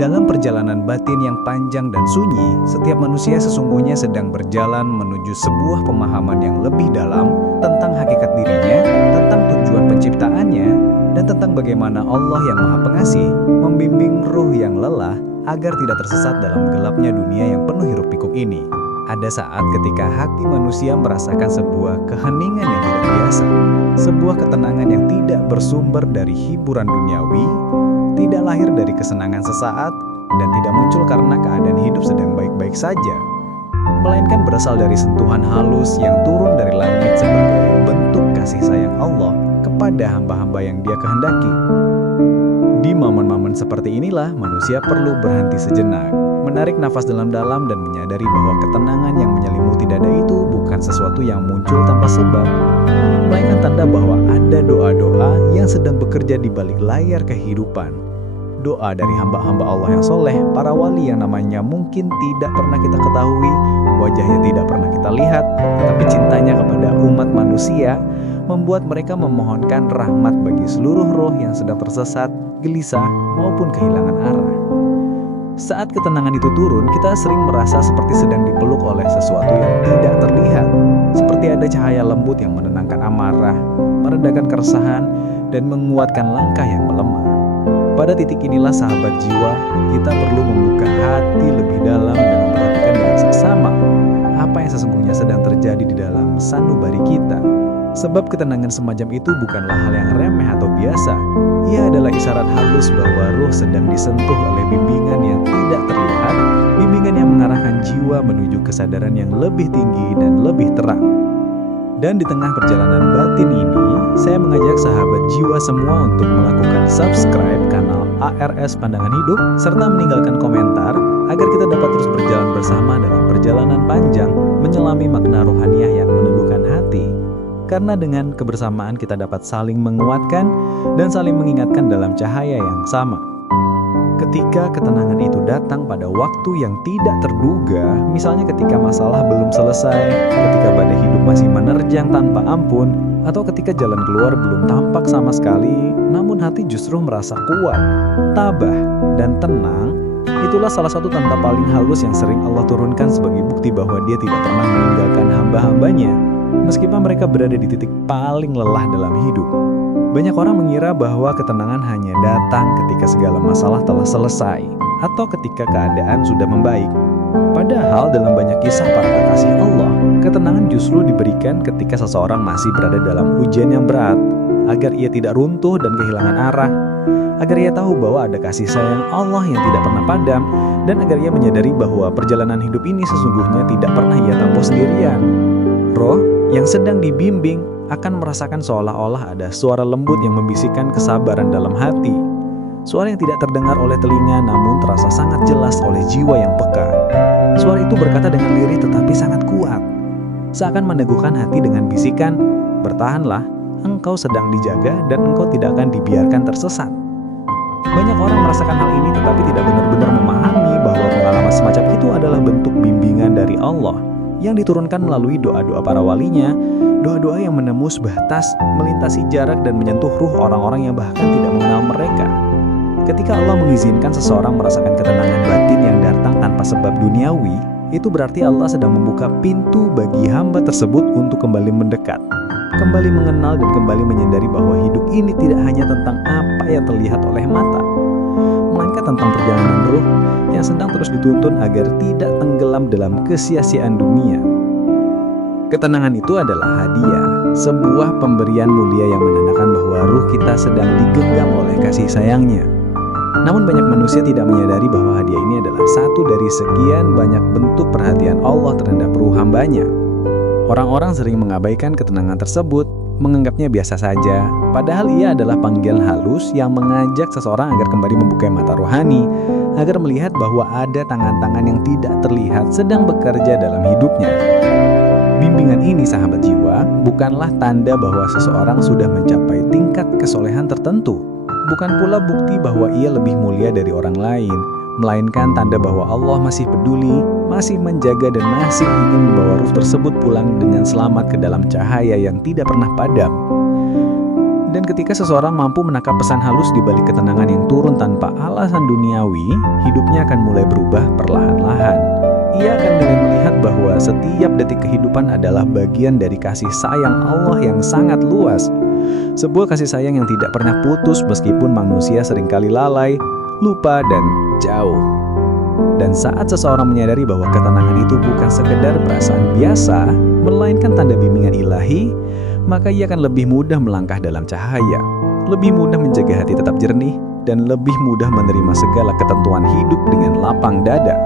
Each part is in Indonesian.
Dalam perjalanan batin yang panjang dan sunyi, setiap manusia sesungguhnya sedang berjalan menuju sebuah pemahaman yang lebih dalam tentang hakikat dirinya, tentang tujuan penciptaannya, dan tentang bagaimana Allah yang Maha Pengasih membimbing ruh yang lelah agar tidak tersesat dalam gelapnya dunia yang penuh hiruk-pikuk ini. Ada saat ketika hati manusia merasakan sebuah keheningan yang tidak biasa, sebuah ketenangan yang tidak bersumber dari hiburan duniawi, tidak lahir dari kesenangan sesaat, dan tidak muncul karena keadaan hidup sedang baik-baik saja, melainkan berasal dari sentuhan halus yang turun dari langit sebagai bentuk kasih sayang Allah kepada hamba-hamba yang Dia kehendaki. Di momen-momen seperti inilah manusia perlu berhenti sejenak, menarik nafas dalam-dalam dan menyadari bahwa ketenangan yang menyelimuti dada itu bukan sesuatu yang muncul tanpa sebab, melainkan tanda bahwa ada doa-doa yang sedang bekerja di balik layar kehidupan. Doa dari hamba-hamba Allah yang soleh, para wali yang namanya mungkin tidak pernah kita ketahui, wajahnya tidak pernah kita lihat, tetapi cintanya kepada umat manusia membuat mereka memohonkan rahmat bagi seluruh roh yang sedang tersesat, gelisah, maupun kehilangan arah. Saat ketenangan itu turun, kita sering merasa seperti sedang dipeluk oleh sesuatu yang tidak terlihat, seperti ada cahaya lembut yang menenangkan amarah, meredakan keresahan, dan menguatkan langkah yang melemah. Pada titik inilah sahabat jiwa, kita perlu membuka hati lebih dalam dan memperhatikan dengan seksama apa yang sesungguhnya sedang terjadi di dalam sanubari kita. Sebab ketenangan semacam itu bukanlah hal yang remeh atau biasa. Ia adalah isyarat halus bahwa ruh sedang disentuh oleh bimbingan yang tidak terlihat, bimbingan yang mengarahkan jiwa menuju kesadaran yang lebih tinggi dan lebih terang. Dan di tengah perjalanan batin ini, saya mengajak sahabat jiwa semua untuk melakukan subscribe kanal ARS Pandangan Hidup, serta meninggalkan komentar agar kita dapat terus berjalan bersama dalam perjalanan panjang menyelami makna rohaniah yang meneduhkan hati. Karena dengan kebersamaan kita dapat saling menguatkan dan saling mengingatkan dalam cahaya yang sama. Ketika ketenangan itu datang pada waktu yang tidak terduga, misalnya ketika masalah belum selesai, ketika badai hidup masih menerjang tanpa ampun, atau ketika jalan keluar belum tampak sama sekali, namun hati justru merasa kuat, tabah, dan tenang, itulah salah satu tanda paling halus yang sering Allah turunkan sebagai bukti bahwa Dia tidak pernah meninggalkan hamba-hambanya, meskipun mereka berada di titik paling lelah dalam hidup. Banyak orang mengira bahwa ketenangan hanya datang ketika segala masalah telah selesai atau ketika keadaan sudah membaik. Padahal dalam banyak kisah para kekasih Allah, ketenangan justru diberikan ketika seseorang masih berada dalam ujian yang berat, agar ia tidak runtuh dan kehilangan arah, agar ia tahu bahwa ada kasih sayang Allah yang tidak pernah padam, dan agar ia menyadari bahwa perjalanan hidup ini sesungguhnya tidak pernah ia tempuh sendirian. Roh yang sedang dibimbing akan merasakan seolah-olah ada suara lembut yang membisikkan kesabaran dalam hati. Suara yang tidak terdengar oleh telinga namun terasa sangat jelas oleh jiwa yang peka. Suara itu berkata dengan lirih tetapi sangat kuat, seakan meneguhkan hati dengan bisikan, "Bertahanlah, engkau sedang dijaga dan engkau tidak akan dibiarkan tersesat." Banyak orang merasakan hal ini tetapi tidak benar-benar memahami bahwa pengalaman semacam itu adalah bentuk bimbingan dari Allah yang diturunkan melalui doa-doa para walinya, doa-doa yang menembus batas, melintasi jarak dan menyentuh ruh orang-orang yang bahkan tidak mengenal mereka. Ketika Allah mengizinkan seseorang merasakan ketenangan batin yang datang tanpa sebab duniawi, itu berarti Allah sedang membuka pintu bagi hamba tersebut untuk kembali mendekat, kembali mengenal dan kembali menyadari bahwa hidup ini tidak hanya tentang apa yang terlihat oleh mata, melainkan tentang perjalanan ruh yang sedang terus dituntun agar tidak tenggelam dalam kesia-siaan dunia. Ketenangan itu adalah hadiah, sebuah pemberian mulia yang menandakan bahwa ruh kita sedang digenggam oleh kasih sayangnya. Namun banyak manusia tidak menyadari bahwa hadiah ini adalah satu dari sekian banyak bentuk perhatian Allah terhadap ruh hambanya. Orang-orang sering mengabaikan ketenangan tersebut, menganggapnya biasa saja, padahal ia adalah panggilan halus yang mengajak seseorang agar kembali membuka mata rohani, agar melihat bahwa ada tangan-tangan yang tidak terlihat sedang bekerja dalam hidupnya. Bimbingan ini, sahabat jiwa, bukanlah tanda bahwa seseorang sudah mencapai tingkat kesolehan tertentu, bukan pula bukti bahwa ia lebih mulia dari orang lain, melainkan tanda bahwa Allah masih peduli, masih menjaga dan masih ingin membawa ruh tersebut pulang dengan selamat ke dalam cahaya yang tidak pernah padam. Dan ketika seseorang mampu menangkap pesan halus di balik ketenangan yang turun tanpa alasan duniawi, hidupnya akan mulai berubah perlahan-lahan. Ia akan mulai melihat bahwa setiap detik kehidupan adalah bagian dari kasih sayang Allah yang sangat luas. Sebuah kasih sayang yang tidak pernah putus meskipun manusia seringkali lalai, lupa, dan jauh. Dan saat seseorang menyadari bahwa ketenangan itu bukan sekedar perasaan biasa, melainkan tanda bimbingan ilahi, maka ia akan lebih mudah melangkah dalam cahaya, lebih mudah menjaga hati tetap jernih, dan lebih mudah menerima segala ketentuan hidup dengan lapang dada.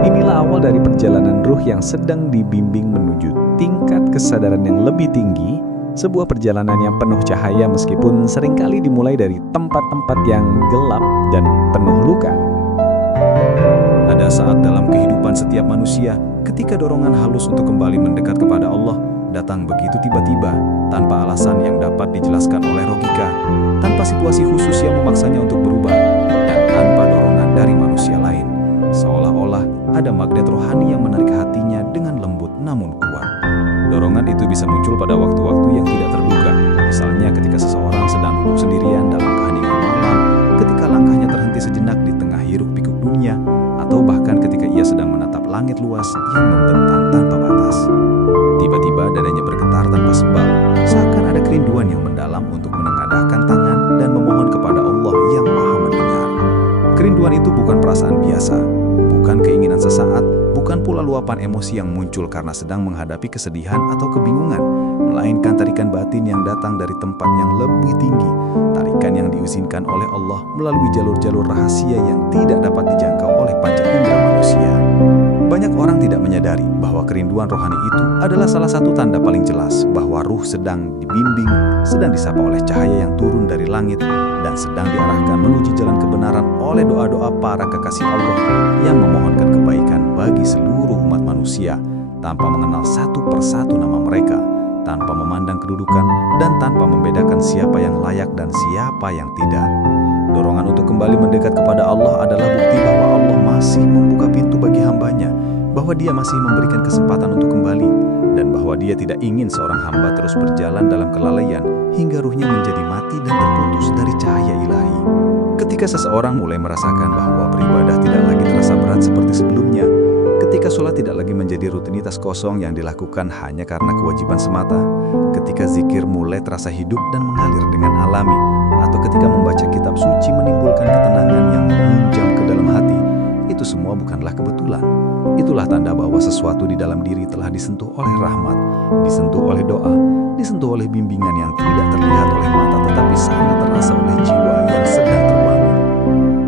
Inilah awal dari perjalanan ruh yang sedang dibimbing menuju tingkat kesadaran yang lebih tinggi, sebuah perjalanan yang penuh cahaya meskipun seringkali dimulai dari tempat-tempat yang gelap dan penuh luka. Ada saat dalam kehidupan setiap manusia, ketika dorongan halus untuk kembali mendekat kepada Allah datang begitu tiba-tiba, tanpa alasan yang dapat dijelaskan oleh logika, tanpa situasi khusus yang memaksanya untuk berubah, dan tanpa dorongan dari manusia lain. Seolah-olah ada magnet rohani yang menarik hatinya dengan lembut namun kuat. Dorongan itu bisa muncul pada waktu-waktu yang tidak terduga, misalnya ketika seseorang sedang duduk sendirian dalam keheningan malam, ketika langkahnya terhenti sejenak di tengah hiruk-pikuk dunia, atau bahkan ketika ia sedang menatap langit luas yang membentang tanpa batas. Tiba-tiba dadanya bergetar tanpa sebab, seakan ada kerinduan yang mendalam untuk menengadahkan tangan dan memohon kepada Allah yang Maha Mendengar. Kerinduan itu bukan perasaan biasa, bukan keinginan sesaat, bukan pula luapan emosi yang muncul karena sedang menghadapi kesedihan atau kebingungan, melainkan tarikan batin yang datang dari tempat yang lebih tinggi, tarikan yang diizinkan oleh Allah melalui jalur-jalur rahasia yang tidak dapat dijangkau oleh panca indera manusia. Banyak orang tidak menyadari bahwa kerinduan rohani itu adalah salah satu tanda paling jelas bahwa ruh sedang dibimbing, sedang disapa oleh cahaya yang turun dari langit, dan sedang diarahkan menuju jalan kebenaran oleh doa-doa para kekasih Allah yang memohonkan kebaikan bagi seluruh umat manusia, tanpa mengenal satu persatu nama mereka, tanpa memandang kedudukan, dan tanpa membedakan siapa yang layak dan siapa yang tidak. Dorongan untuk kembali mendekat kepada Allah adalah bukti bahwa Allah masih membuka pintu bagi hambanya, bahwa Dia masih memberikan kesempatan untuk kembali, dan bahwa Dia tidak ingin seorang hamba terus berjalan dalam kelalaian hingga ruhnya menjadi mati dan terputus dari cahaya ilahi. Ketika seseorang mulai merasakan bahwa beribadah tidak lagi terasa berat seperti sebelumnya, ketika sholat tidak lagi menjadi rutinitas kosong yang dilakukan hanya karena kewajiban semata, ketika zikir mulai terasa hidup dan mengalir dengan alami, atau ketika membaca kitab suci menimbulkan ketenangan yang menghunjam ke dalam hati, itu semua bukanlah kebetulan. Itulah tanda bahwa sesuatu di dalam diri telah disentuh oleh rahmat, disentuh oleh doa, disentuh oleh bimbingan yang tidak terlihat oleh mata tetapi sangat terasa oleh jiwa yang sedang terbangun.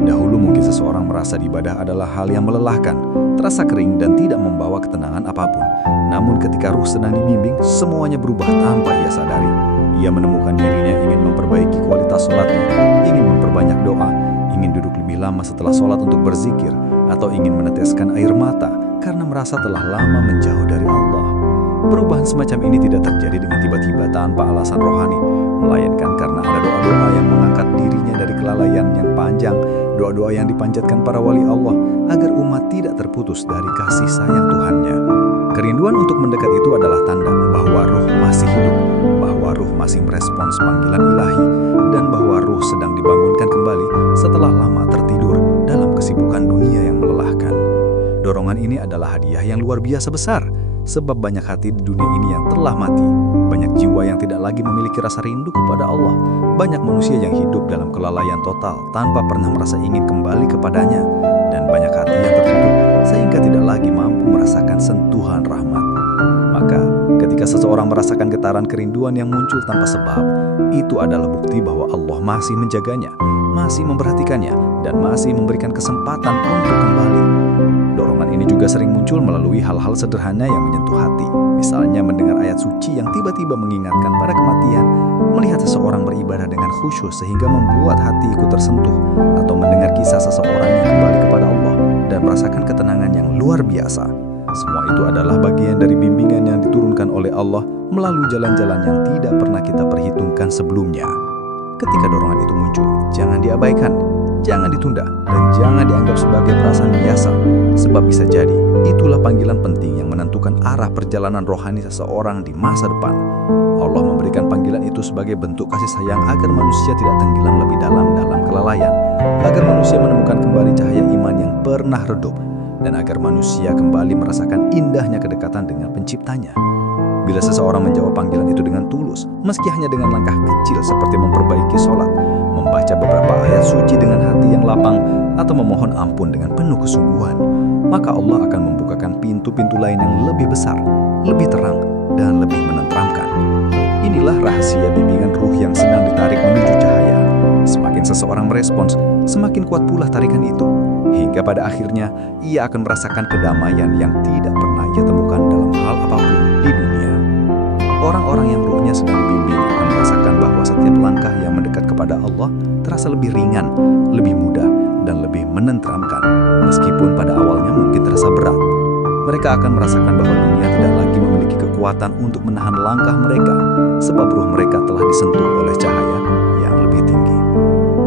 Dahulu mungkin seseorang merasa ibadah adalah hal yang melelahkan, terasa kering dan tidak membawa ketenangan apapun. Namun ketika ruh sedang dibimbing, semuanya berubah tanpa ia sadari. Ia menemukan dirinya ingin memperbaiki kualitas sholatnya, ingin memperbanyak doa, ingin duduk lebih lama setelah sholat untuk berzikir, atau ingin meneteskan air mata karena merasa telah lama menjauh dari Allah. Perubahan semacam ini tidak terjadi dengan tiba-tiba tanpa alasan rohani, melainkan karena ada doa-doa yang mengangkat dirinya dari kelalaian yang panjang, doa-doa yang dipanjatkan para wali Allah agar umat tidak terputus dari kasih sayang Tuhannya. Kerinduan untuk mendekat itu adalah tanda bahwa ruh masih hidup, bahwa ruh masih merespons panggilan ilahi, dan bahwa ruh sedang dibangunkan kembali setelah lama tertidur dalam kesibukan dunia yang melelahkan. Dorongan ini adalah hadiah yang luar biasa besar, sebab banyak hati di dunia ini yang telah mati, banyak jiwa yang tidak lagi memiliki rasa rindu kepada Allah, banyak manusia yang hidup dalam kelalaian total tanpa pernah merasa ingin kembali kepadanya, dan banyak hati yang tertutup sehingga tidak lagi mampu merasakan sentuhan rahmat. Maka, ketika seseorang merasakan getaran kerinduan yang muncul tanpa sebab, itu adalah bukti bahwa Allah masih menjaganya, masih memperhatikannya, dan masih memberikan kesempatan untuk kembali. Dorongan ini juga sering muncul melalui hal-hal sederhana yang menyentuh hati. Misalnya mendengar ayat suci yang tiba-tiba mengingatkan pada kematian, melihat seseorang beribadah dengan khusyuk sehingga membuat hati ikut tersentuh, atau mendengar kisah seseorang yang kembali kepada Allah dan merasakan ketenangan yang luar biasa. Semua itu adalah bagian dari bimbingan yang diturunkan oleh Allah melalui jalan-jalan yang tidak pernah kita perhitungkan sebelumnya. Ketika dorongan itu muncul, jangan diabaikan, jangan ditunda, dan jangan dianggap sebagai perasaan biasa, sebab bisa jadi itulah panggilan penting yang menentukan arah perjalanan rohani seseorang di masa depan. Allah memberikan panggilan itu sebagai bentuk kasih sayang agar manusia tidak tenggelam lebih dalam kelalaian, agar manusia menemukan kembali cahaya iman yang pernah redup, dan agar manusia kembali merasakan indahnya kedekatan dengan penciptanya. Bila seseorang menjawab panggilan itu dengan tulus, meski hanya dengan langkah kecil seperti memperbaiki sholat, membaca beberapa ayat suci dengan hati yang lapang, atau memohon ampun dengan penuh kesungguhan, maka Allah akan membukakan pintu-pintu lain yang lebih besar, lebih terang, dan lebih menenteramkan. Inilah rahasia bimbingan ruh yang sedang ditarik menuju cahaya. Semakin seseorang merespons, semakin kuat pula tarikan itu, hingga pada akhirnya ia akan merasakan kedamaian yang tidak pernah ia temukan dalam hal apapun di dunia. Orang-orang yang ruhnya sedang dibimbing akan merasakan bahwa setiap langkah yang mendekat kepada Allah terasa lebih ringan, lebih mudah, dan lebih menenteramkan, meskipun pada awalnya mungkin terasa berat. Mereka akan merasakan bahwa dunia tidak lagi memiliki kekuatan untuk menahan langkah mereka, sebab ruh mereka telah disentuh oleh cahaya yang lebih tinggi.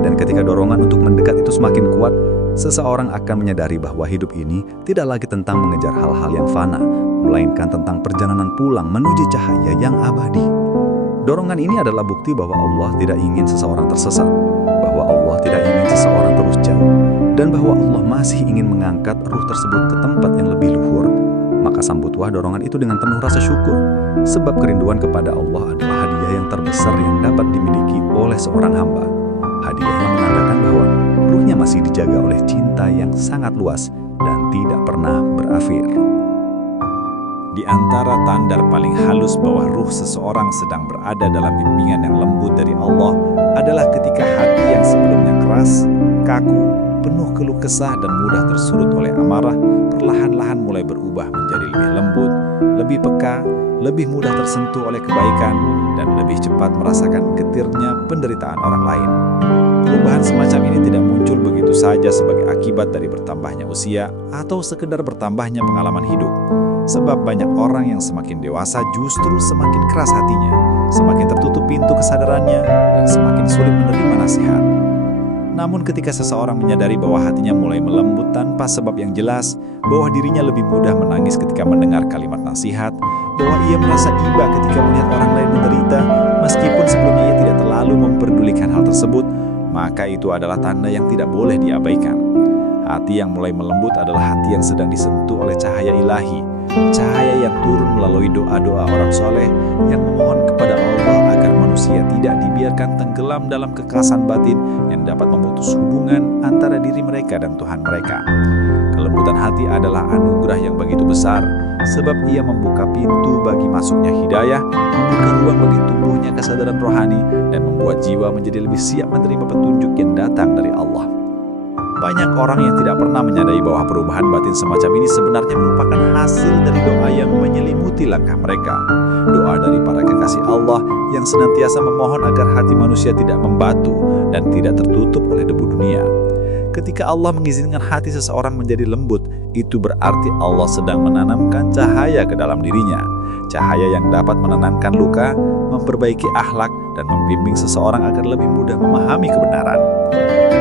Dan ketika dorongan untuk mendekat itu semakin kuat, seseorang akan menyadari bahwa hidup ini tidak lagi tentang mengejar hal-hal yang fana, melainkan tentang perjalanan pulang menuju cahaya yang abadi. Dorongan ini adalah bukti bahwa Allah tidak ingin seseorang tersesat, bahwa Allah tidak ingin seseorang terus jauh, dan bahwa Allah masih ingin mengangkat ruh tersebut ke tempat yang lebih luhur. Maka sambutlah dorongan itu dengan penuh rasa syukur, sebab kerinduan kepada Allah adalah hadiah yang terbesar yang dapat dimiliki oleh seorang hamba. Hadiah yang menandakan bahwa ruhnya masih dijaga oleh cinta yang sangat luas dan tidak pernah berakhir. Di antara tanda paling halus bahwa ruh seseorang sedang berada dalam bimbingan yang lembut dari Allah adalah ketika hati yang sebelumnya keras, kaku, penuh keluh kesah dan mudah tersurut oleh amarah, perlahan-lahan mulai berubah menjadi lebih lembut, lebih peka, lebih mudah tersentuh oleh kebaikan, dan lebih cepat merasakan getirnya penderitaan orang lain. Perubahan semacam ini tidak muncul begitu saja sebagai akibat dari bertambahnya usia atau sekedar bertambahnya pengalaman hidup. Sebab banyak orang yang semakin dewasa justru semakin keras hatinya, semakin tertutup pintu kesadarannya, dan semakin sulit menerima nasihat. Namun ketika seseorang menyadari bahwa hatinya mulai melembut tanpa sebab yang jelas, bahwa dirinya lebih mudah menangis ketika mendengar kalimat nasihat, bahwa ia merasa iba ketika melihat orang lain menderita, meskipun sebelumnya ia tidak terlalu memperdulikan hal tersebut, maka itu adalah tanda yang tidak boleh diabaikan. Hati yang mulai melembut adalah hati yang sedang disentuh oleh cahaya ilahi, cahaya yang turun melalui doa-doa orang soleh yang memohon kepada Allah agar manusia tidak dibiarkan tenggelam dalam kekerasan batin yang dapat memutus hubungan antara diri mereka dan Tuhan mereka. Kelembutan hati adalah anugerah yang begitu besar, sebab ia membuka pintu bagi masuknya hidayah, membuka ruang bagi tumbuhnya kesadaran rohani, dan membuat jiwa menjadi lebih siap menerima petunjuk yang datang dari Allah. Banyak orang yang tidak pernah menyadari bahwa perubahan batin semacam ini sebenarnya merupakan hasil dari doa yang menyelimuti langkah mereka. Doa dari para kekasih Allah yang senantiasa memohon agar hati manusia tidak membatu dan tidak tertutup oleh debu dunia. Ketika Allah mengizinkan hati seseorang menjadi lembut, itu berarti Allah sedang menanamkan cahaya ke dalam dirinya. Cahaya yang dapat menenangkan luka, memperbaiki akhlak, dan membimbing seseorang agar lebih mudah memahami kebenaran.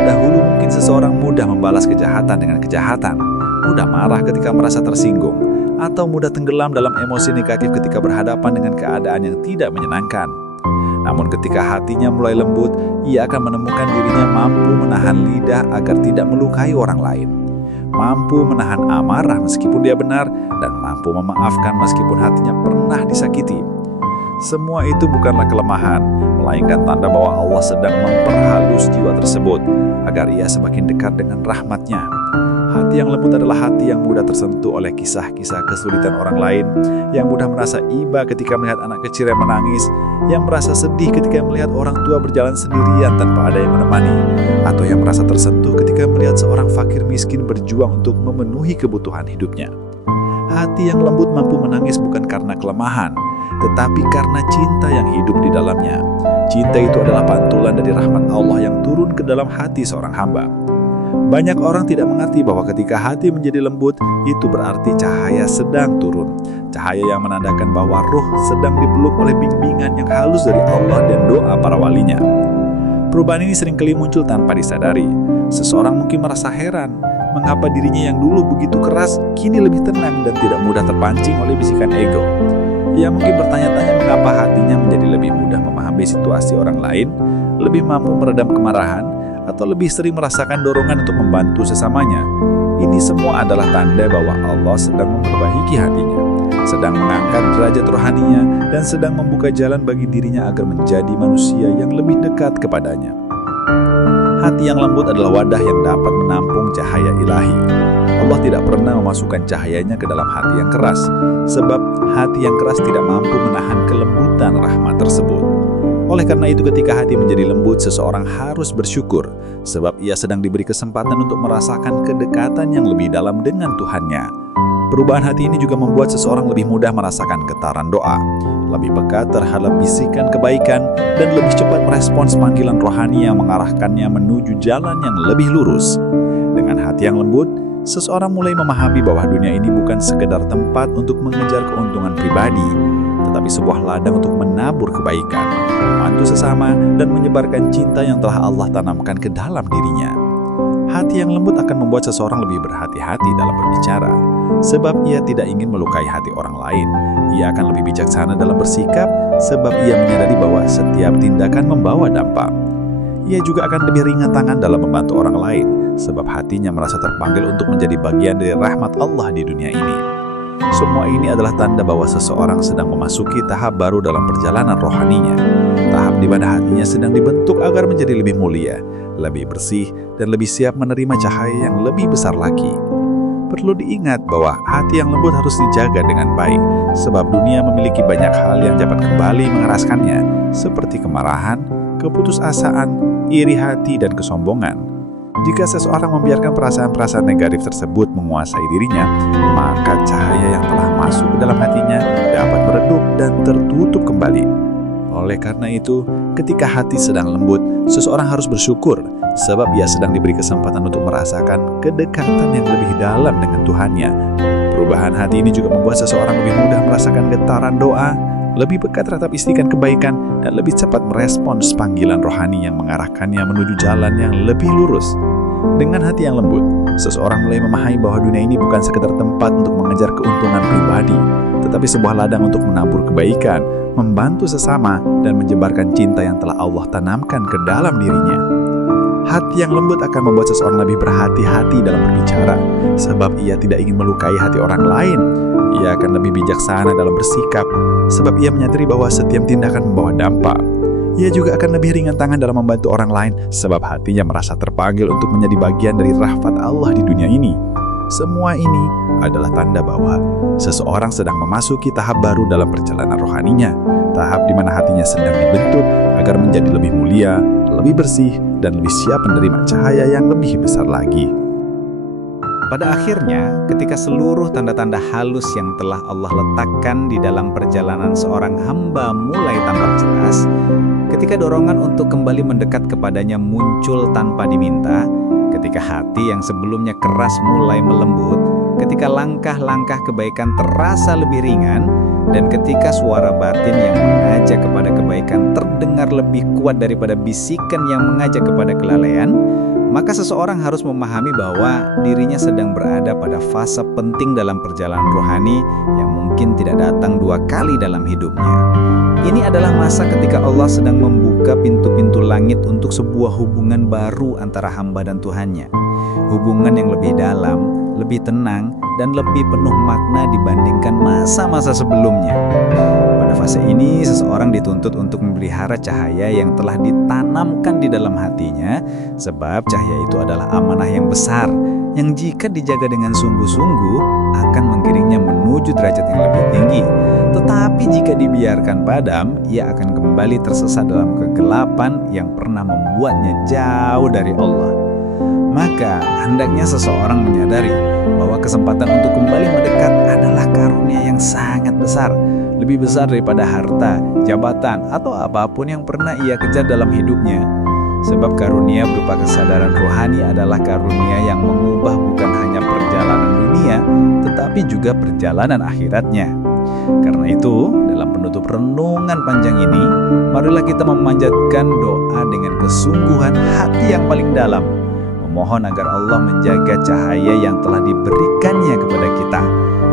Dahulu mungkin seseorang mudah membalas kejahatan dengan kejahatan, mudah marah ketika merasa tersinggung, atau mudah tenggelam dalam emosi negatif ketika berhadapan dengan keadaan yang tidak menyenangkan. Namun ketika hatinya mulai lembut, ia akan menemukan dirinya mampu menahan lidah agar tidak melukai orang lain, mampu menahan amarah meskipun dia benar, dan mampu memaafkan meskipun hatinya pernah disakiti. Semua itu bukanlah kelemahan, melainkan tanda bahwa Allah sedang memperhalus jiwa tersebut agar ia semakin dekat dengan rahmat-Nya. Hati yang lembut adalah hati yang mudah tersentuh oleh kisah-kisah kesulitan orang lain, yang mudah merasa iba ketika melihat anak kecil yang menangis, yang merasa sedih ketika melihat orang tua berjalan sendirian tanpa ada yang menemani, atau yang merasa tersentuh ketika melihat seorang fakir miskin berjuang untuk memenuhi kebutuhan hidupnya. Hati yang lembut mampu menangis bukan karena kelemahan, tetapi karena cinta yang hidup di dalamnya. Cinta itu adalah pantulan dari rahmat Allah yang turun ke dalam hati seorang hamba. Banyak orang tidak mengerti bahwa ketika hati menjadi lembut, itu berarti cahaya sedang turun. Cahaya yang menandakan bahwa ruh sedang dipeluk oleh bimbingan yang halus dari Allah dan doa para walinya. Perubahan ini seringkali muncul tanpa disadari. Seseorang mungkin merasa heran, mengapa dirinya yang dulu begitu keras, kini lebih tenang dan tidak mudah terpancing oleh bisikan ego. Ia mungkin bertanya-tanya mengapa hatinya menjadi lebih mudah memahami situasi orang lain, lebih mampu meredam kemarahan, atau lebih sering merasakan dorongan untuk membantu sesamanya. Ini semua adalah tanda bahwa Allah sedang memperbaiki hatinya, sedang mengangkat derajat rohaninya, dan sedang membuka jalan bagi dirinya agar menjadi manusia yang lebih dekat kepadanya. Hati yang lembut adalah wadah yang dapat menampung cahaya ilahi. Allah tidak pernah memasukkan cahayanya ke dalam hati yang keras, sebab hati yang keras tidak mampu menahan kelembutan rahmat tersebut. Oleh karena itu, ketika hati menjadi lembut, seseorang harus bersyukur, sebab ia sedang diberi kesempatan untuk merasakan kedekatan yang lebih dalam dengan Tuhannya. Perubahan hati ini juga membuat seseorang lebih mudah merasakan getaran doa, lebih peka terhadap bisikan kebaikan, dan lebih cepat merespons panggilan rohani yang mengarahkannya menuju jalan yang lebih lurus. Dengan hati yang lembut, seseorang mulai memahami bahwa dunia ini bukan sekedar tempat untuk mengejar keuntungan pribadi, tetapi sebuah ladang untuk menabur kebaikan, membantu sesama, dan menyebarkan cinta yang telah Allah tanamkan ke dalam dirinya. Hati yang lembut akan membuat seseorang lebih berhati-hati dalam berbicara, sebab ia tidak ingin melukai hati orang lain. Ia akan lebih bijaksana dalam bersikap, sebab ia menyadari bahwa setiap tindakan membawa dampak. Ia juga akan lebih ringan tangan dalam membantu orang lain, sebab hatinya merasa terpanggil untuk menjadi bagian dari rahmat Allah di dunia ini. Semua ini adalah tanda bahwa seseorang sedang memasuki tahap baru dalam perjalanan rohaninya, tahap di mana hatinya sedang dibentuk agar menjadi lebih mulia, lebih bersih, dan lebih siap menerima cahaya yang lebih besar lagi. Perlu diingat bahwa hati yang lembut harus dijaga dengan baik, sebab dunia memiliki banyak hal yang dapat kembali mengeraskannya, seperti kemarahan, keputusasaan, iri hati, dan kesombongan. Jika seseorang membiarkan perasaan-perasaan negatif tersebut menguasai dirinya, maka cahaya yang telah masuk ke dalam hatinya dapat meredup dan tertutup kembali. Oleh karena itu, ketika hati sedang lembut, seseorang harus bersyukur, sebab ia sedang diberi kesempatan untuk merasakan kedekatan yang lebih dalam dengan Tuhannya. Perubahan hati ini juga membuat seseorang lebih mudah merasakan getaran doa, lebih peka terhadap bisikan kebaikan, dan lebih cepat merespons panggilan rohani yang mengarahkannya menuju jalan yang lebih lurus. Dengan hati yang lembut, seseorang mulai memahami bahwa dunia ini bukan sekedar tempat untuk mengejar keuntungan pribadi, tetapi sebuah ladang untuk menabur kebaikan, membantu sesama, dan menyebarkan cinta yang telah Allah tanamkan ke dalam dirinya. Hati yang lembut akan membuat seseorang lebih berhati-hati dalam berbicara, sebab ia tidak ingin melukai hati orang lain. Ia akan lebih bijaksana dalam bersikap, sebab ia menyadari bahwa setiap tindakan membawa dampak. Ia juga akan lebih ringan tangan dalam membantu orang lain, sebab hatinya merasa terpanggil untuk menjadi bagian dari rahmat Allah di dunia ini. Semua ini adalah tanda bahwa seseorang sedang memasuki tahap baru dalam perjalanan rohaninya, tahap di mana hatinya sedang dibentuk agar menjadi lebih mulia, lebih bersih, dan lebih siap menerima cahaya yang lebih besar lagi. Pada akhirnya, ketika seluruh tanda-tanda halus yang telah Allah letakkan di dalam perjalanan seorang hamba mulai tampak jelas, ketika dorongan untuk kembali mendekat kepadanya muncul tanpa diminta, ketika hati yang sebelumnya keras mulai melembut, ketika langkah-langkah kebaikan terasa lebih ringan, dan ketika suara batin yang mengajak kepada kebaikan terdengar lebih kuat daripada bisikan yang mengajak kepada kelalaian, maka seseorang harus memahami bahwa dirinya sedang berada pada fase penting dalam perjalanan rohani yang mungkin tidak datang 2 kali dalam hidupnya. Ini adalah masa ketika Allah sedang membuka pintu-pintu langit untuk sebuah hubungan baru antara hamba dan Tuhannya. Hubungan yang lebih dalam, lebih tenang, dan lebih penuh makna dibandingkan masa-masa sebelumnya. Pada fase ini, seseorang dituntut untuk memelihara cahaya yang telah ditanamkan di dalam hatinya, sebab cahaya itu adalah amanah yang besar, yang jika dijaga dengan sungguh-sungguh akan menggiringnya menuju derajat yang lebih tinggi. Tetapi jika dibiarkan padam, ia akan kembali tersesat dalam kegelapan yang pernah membuatnya jauh dari Allah. Maka hendaknya seseorang menyadari bahwa kesempatan untuk kembali mendekat adalah karunia yang sangat besar, lebih besar daripada harta, jabatan, atau apapun yang pernah ia kejar dalam hidupnya. Sebab karunia berupa kesadaran rohani adalah karunia yang mengubah bukan hanya perjalanan dunia, tetapi juga perjalanan akhiratnya. Karena itu, dalam penutup renungan panjang ini, marilah kita memanjatkan doa dengan kesungguhan hati yang paling dalam, memohon agar Allah menjaga cahaya yang telah diberikannya kepada kita,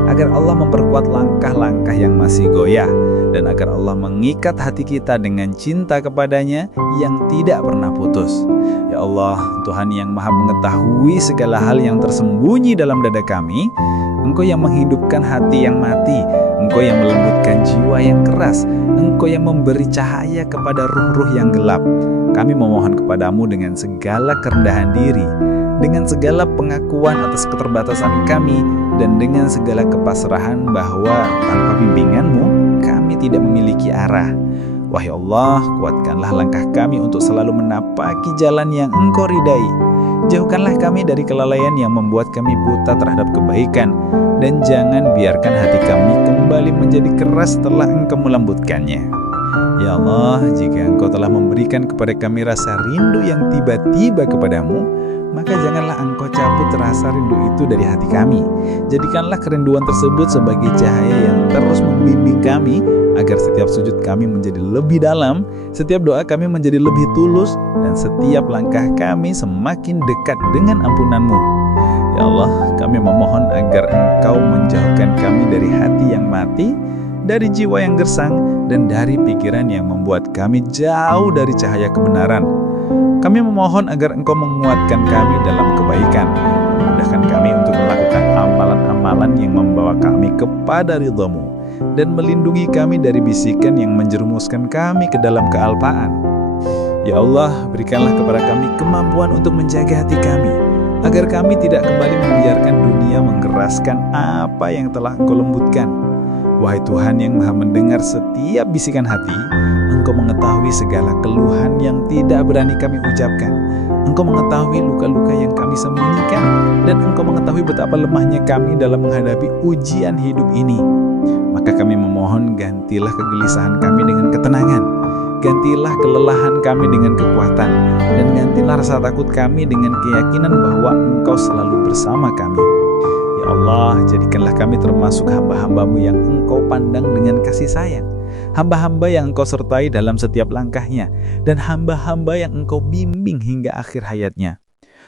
agar Allah memperkuat langkah-langkah yang masih goyah, dan agar Allah mengikat hati kita dengan cinta kepadanya yang tidak pernah putus. Ya Allah, Tuhan yang maha mengetahui segala hal yang tersembunyi dalam dada kami, Engkau yang menghidupkan hati yang mati, Engkau yang melembutkan jiwa yang keras, Engkau yang memberi cahaya kepada ruh-ruh yang gelap. Kami memohon kepadamu dengan segala kerendahan diri, dengan segala pengakuan atas keterbatasan kami, dan dengan segala kepasrahan bahwa tanpa bimbingan-Mu, kami tidak memiliki arah. Wahai Allah, kuatkanlah langkah kami untuk selalu menapaki jalan yang Engkau ridai. Jauhkanlah kami dari kelalaian yang membuat kami buta terhadap kebaikan, dan jangan biarkan hati kami kembali menjadi keras setelah Engkau melembutkannya. Ya Allah, jika Engkau telah memberikan kepada kami rasa rindu yang tiba-tiba kepadamu, maka janganlah Engkau cabut rasa rindu itu dari hati kami. Jadikanlah kerinduan tersebut sebagai cahaya yang terus membimbing kami, agar setiap sujud kami menjadi lebih dalam, setiap doa kami menjadi lebih tulus, dan setiap langkah kami semakin dekat dengan ampunan-Mu. Ya Allah, kami memohon agar Engkau menjauhkan kami dari hati yang mati, dari jiwa yang gersang, dan dari pikiran yang membuat kami jauh dari cahaya kebenaran. Kami memohon agar Engkau menguatkan kami dalam kebaikan, memudahkan kami untuk melakukan amalan-amalan yang membawa kami kepada ridha-Mu, dan melindungi kami dari bisikan yang menjerumuskan kami ke dalam kealpaan. Ya Allah, berikanlah kepada kami kemampuan untuk menjaga hati kami, agar kami tidak kembali membiarkan dunia menggeraskan apa yang telah Engkau lembutkan. Wahai Tuhan yang maha mendengar setiap bisikan hati, Engkau mengetahui segala keluhan yang tidak berani kami ucapkan. Engkau mengetahui luka-luka yang kami sembunyikan, dan Engkau mengetahui betapa lemahnya kami dalam menghadapi ujian hidup ini. Maka kami memohon, gantilah kegelisahan kami dengan ketenangan, gantilah kelelahan kami dengan kekuatan, dan gantilah rasa takut kami dengan keyakinan bahwa Engkau selalu bersama kami. Ya Allah, jadikanlah kami termasuk hamba-hamba-Mu yang Engkau pandang dengan kasih sayang, hamba-hamba yang Engkau sertai dalam setiap langkahnya, dan hamba-hamba yang Engkau bimbing hingga akhir hayatnya.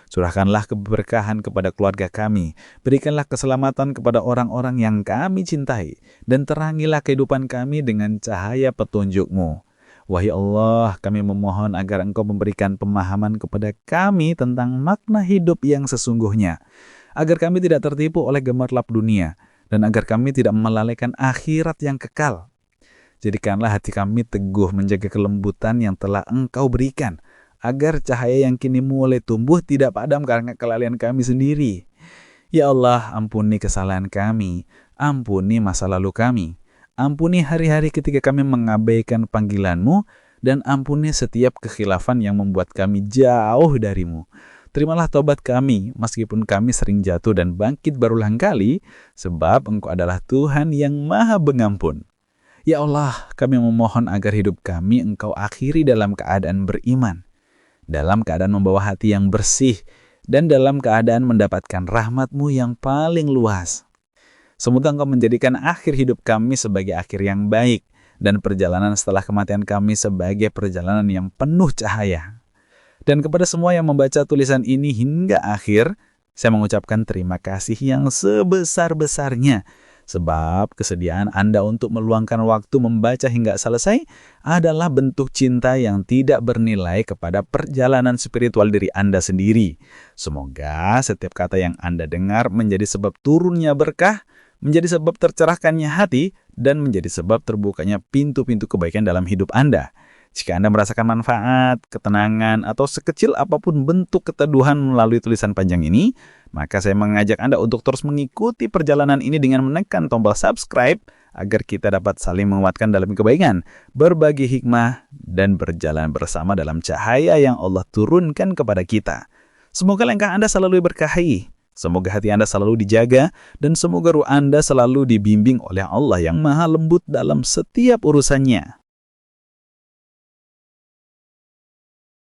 Curahkanlah keberkahan kepada keluarga kami, berikanlah keselamatan kepada orang-orang yang kami cintai, dan terangilah kehidupan kami dengan cahaya petunjuk-Mu. Wahai Allah, kami memohon agar Engkau memberikan pemahaman kepada kami tentang makna hidup yang sesungguhnya, agar kami tidak tertipu oleh gemerlap dunia, dan agar kami tidak melalaikan akhirat yang kekal. Jadikanlah hati kami teguh menjaga kelembutan yang telah Engkau berikan, agar cahaya yang kini mulai tumbuh tidak padam karena kelalaian kami sendiri. Ya Allah, ampuni kesalahan kami, ampuni masa lalu kami, ampuni hari-hari ketika kami mengabaikan panggilan-Mu, dan ampuni setiap kekhilafan yang membuat kami jauh dari-Mu. Terimalah taubat kami, meskipun kami sering jatuh dan bangkit berulang kali, sebab Engkau adalah Tuhan yang maha pengampun. Ya Allah, kami memohon agar hidup kami Engkau akhiri dalam keadaan beriman, dalam keadaan membawa hati yang bersih, dan dalam keadaan mendapatkan rahmat-Mu yang paling luas. Semoga Engkau menjadikan akhir hidup kami sebagai akhir yang baik, dan perjalanan setelah kematian kami sebagai perjalanan yang penuh cahaya. Dan kepada semua yang membaca tulisan ini hingga akhir, saya mengucapkan terima kasih yang sebesar-besarnya, sebab kesediaan Anda untuk meluangkan waktu membaca hingga selesai adalah bentuk cinta yang tidak bernilai kepada perjalanan spiritual diri Anda sendiri. Semoga setiap kata yang Anda dengar menjadi sebab turunnya berkah, menjadi sebab tercerahkannya hati, dan menjadi sebab terbukanya pintu-pintu kebaikan dalam hidup Anda. Jika Anda merasakan manfaat, ketenangan, atau sekecil apapun bentuk keteduhan melalui tulisan panjang ini, maka saya mengajak Anda untuk terus mengikuti perjalanan ini dengan menekan tombol subscribe agar kita dapat saling menguatkan dalam kebaikan, berbagi hikmah, dan berjalan bersama dalam cahaya yang Allah turunkan kepada kita. Semoga langkah Anda selalu diberkahi, semoga hati Anda selalu dijaga, dan semoga ruh Anda selalu dibimbing oleh Allah yang maha lembut dalam setiap urusannya.